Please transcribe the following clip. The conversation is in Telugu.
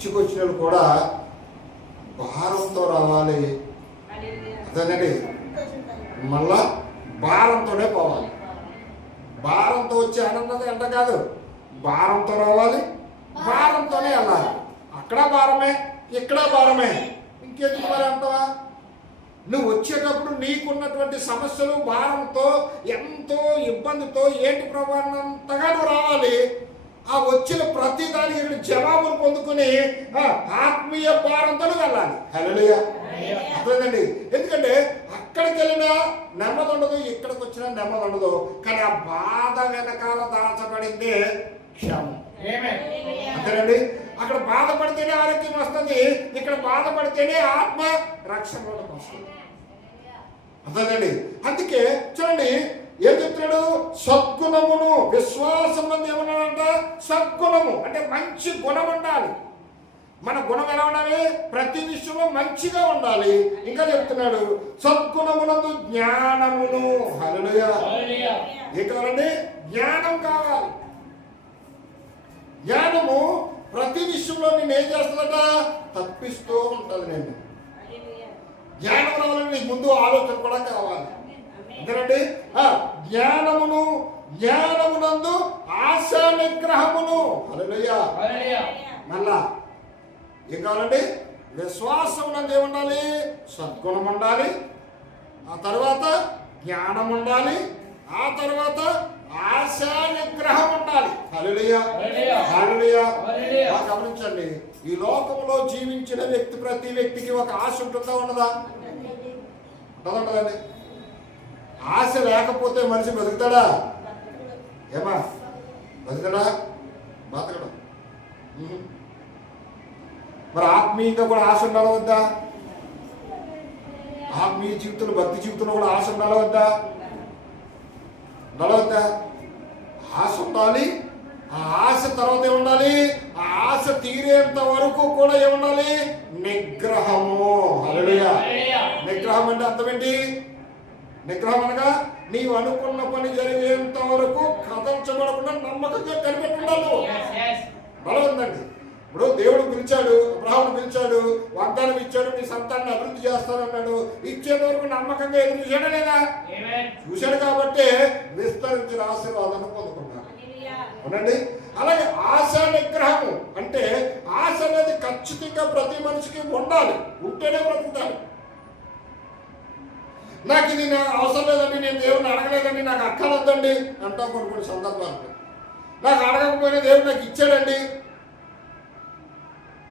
చర్చికి వచ్చిన వాళ్ళు కూడా భారంతో రావాలి. అదేనండి, మళ్ళా భారంతోనే పోవాలి. భారంతో వచ్చే ఆనందం ఎంట కాదు, భారంతో రావాలి, భారంతోనే వెళ్ళాలి. అక్కడ భారమే, ఇక్కడ భారమే, ఇంకెందుకు మరి అంటావా? నువ్వు వచ్చేటప్పుడు నీకున్నటువంటి సమస్యలు భారంతో, ఎంతో ఇబ్బందితో, ఏంటి ప్రభావంతగా నువ్వు రావాలి. ఆ వచ్చిన ప్రతి దానికి జవాబులు పొందుకుని ఆత్మీయ భారంతో వెళ్ళాలి. హల్లెలూయా. అర్థమైందండి? ఎందుకంటే అక్కడికి వెళ్ళినా నెమ్మది ఉండదు, ఇక్కడికి వచ్చినా నెమ్మది ఉండదు. కానీ ఆ బాధ వెనకాల దాచబడిందే క్షేమం. అంతేనండి. అక్కడ బాధపడితేనే ఆరోగ్యం వస్తుంది, ఇక్కడ బాధపడితేనే ఆత్మ రక్షణలోకి వస్తుంది. అర్థమైందండి? అందుకే చూడండి ఏం చెప్తున్నాడు, సద్గుణమును. విశ్వాసం మంది ఏమన్నాడంట, సద్గుణము అంటే మంచి గుణం ఉండాలి. మన గుణం ఎలా ఉండాలి? ప్రతి విషయంలో మంచిగా ఉండాలి. ఇంకా చెప్తున్నాడు సద్గుణమునందు జ్ఞానమును. హల్లెలూయా. ఏం కావాలండి? జ్ఞానం కావాలి. జ్ఞానము ప్రతి విషయంలో నేను ఏం చేస్తుందట, తప్పిస్తూ ఉంటుంది. నేను జ్ఞానం రావాలని నీకు ముందు ఆలోచన కూడా కావాలి. ఎందుకంటే జ్ఞానమును, జ్ఞానమునందు ఆశా నిగ్రహమును. హల్లెలూయా. మళ్ళా ఏం కావాలండి? విశ్వాసం నందు ఏముండాలి? సద్గుణం ఉండాలి, ఆ తర్వాత జ్ఞానం ఉండాలి, ఆ తర్వాత ఆశా నిగ్రహం ఉండాలి. హల్లెలూయా. హల్లెలూయా. గమనించండి, ఈ లోకంలో జీవించిన వ్యక్తి ప్రతి వ్యక్తికి ఒక ఆశ ఉంటుందా ఉండదా? ఉంటుందండి. ఆశ లేకపోతే మనిషి బతుకుతాడా? ఏమా బతుకడా? బతకడం. మరి ఆత్మీయంగా కూడా ఆశ ఉండాలి వద్దా? ఆత్మీయ జీవితంలో, భక్తి జీవితంలో కూడా ఆశ ఉండాలి వద్దా? ఉండాలి వద్దా? ఆశ ఉండాలి. ఆ ఆశ తర్వాత ఏముండాలి? ఆ ఆశ తీరేంత వరకు కూడా ఏముండాలి? నిగ్రహము. హల్లెలూయా. నిగ్రహం అంటే అర్థం ఏంటి? నిగ్రహం అనగా నీవు అనుకున్న పని జరిగేంత వరకు కదల్చబడకుండా నమ్మకంగా కనిపెట్టుండాలి. బలం ఉందండి. ఇప్పుడు దేవుడు పిలిచాడు, అబ్రహామును పిలిచాడు, వాగ్దానం ఇచ్చాడు, నీ సంతానాన్ని అభివృద్ధి చేస్తానన్నాడు. ఇచ్చేంత వరకు నమ్మకంగా ఎదురు చూశాడా లేదా? చూశాడు. కాబట్టి విస్తరించిన ఆశీర్వాదాన్ని పొందుకున్నాడు. అవునండి. అలాగే ఆశా నిగ్రహము అంటే ఆశ అనేది ఖచ్చితంగా ప్రతి మనిషికి ఉండాలి, ఉంటేనే బ్రతుకుతాడు. నాకు ఇది అవసరం లేదండి, నేను దేవుడిని అడగలేదండి, నాకు అక్కర్లేదండి అంటాం కొన్ని సందర్భాలు. నాకు అడగకపోయినా దేవుడు నాకు ఇచ్చాడండి